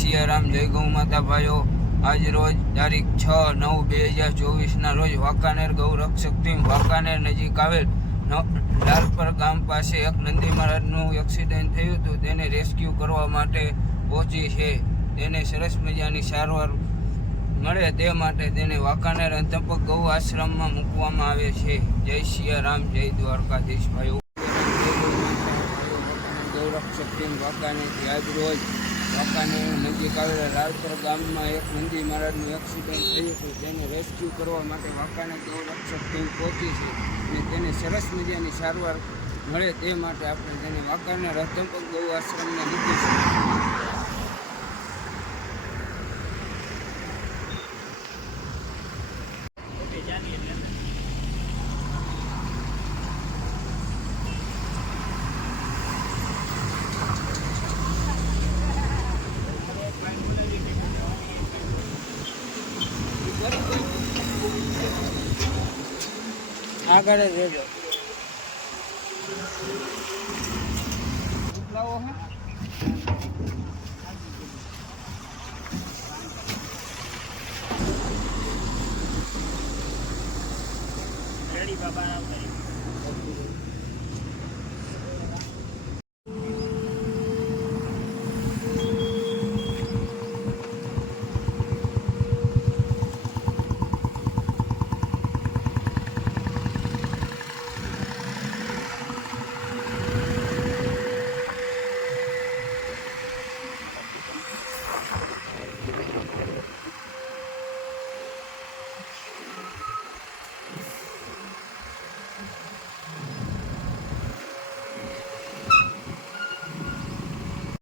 સિયારામ, જય ગૌ માતા ભાઈઓ। આજ રોજ તારીખ 6/9/2024 રોજ વાંકાનેર ગૌરક્ષક ટીમ વાંકાનેર નજીક આવેલ લાલપર ગામ પાસે એક નંદી મહારાજનું એક્સિડન્ટ થયું હતું। તેને રેસ્ક્યુ કરવા માટે પહોંચી છે। તેને સરસ મજાની સારવાર મળે તે માટે તેને વાંકાનેર અંતપક ગૌ આશ્રમમાં મૂકવામાં આવે છે। જય સિયારામ, જય દ્વારકાધીશ ભાઈઓ। ગૌરક્ષક ટીમ વાંકાનેરથી આજ રોજ વાંકાનેર નજીક આવેલા લાલપર ગામમાં એક નંદી મહારાજનું એક્સિડન્ટ થયું હતું। તેને રેસ્ક્યુ કરવા માટે વાંકાનેર ગૌરક્ષક ટીમ પહોંચી છે અને તેને સરસ મજાની સારવાર મળે તે માટે આપણે તેને વાંકાનેર અંતપક ગૌ આશ્રમમાં મૂકીશું। આગળ જ રહેજો। લાવો હે